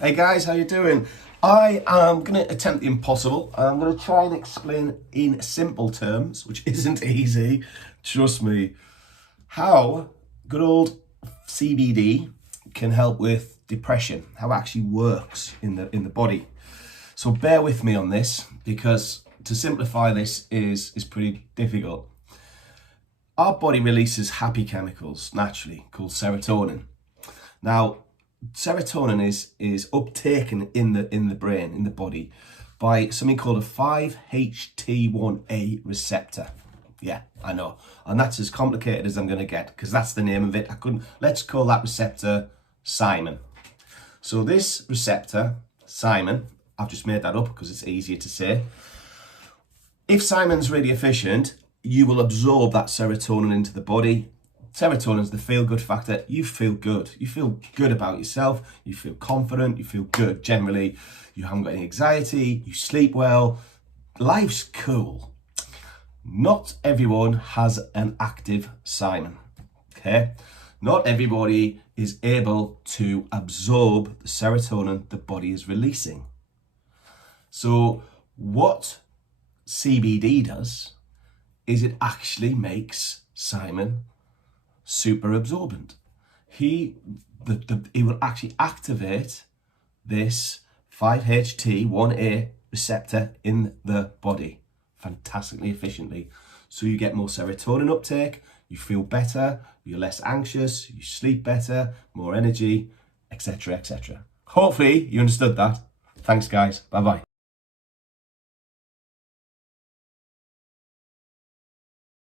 Hey guys, how you doing? I am going to attempt the impossible. I'm going to try and explain in simple terms, which isn't easy, trust me, how good old CBD can help with depression, how it actually works in the body. So bear with me on this, because to simplify this is pretty difficult. Our body releases happy chemicals naturally called serotonin. Now, serotonin is uptaken in the brain, in the body, by something called a 5-HT1A receptor. Yeah, I know. And that's as complicated as I'm going to get, because that's the name of it. Let's call that receptor Simon. So this receptor, Simon, I've just made that up because it's easier to say. If Simon's really efficient, you will absorb that serotonin into the body. Serotonin is the feel-good factor. You feel good. You feel good about yourself. You feel confident. You feel good. Generally, you haven't got any anxiety. You sleep well. Life's cool. Not everyone has an active Simon. Okay? Not everybody is able to absorb the serotonin the body is releasing. So what CBD does is it actually makes Simon super absorbent. He will actually activate this 5-HT1A receptor in the body fantastically efficiently. So you get more serotonin uptake, you feel better, you're less anxious, you sleep better, more energy, etc., etc. Hopefully you understood that. Thanks guys, bye bye.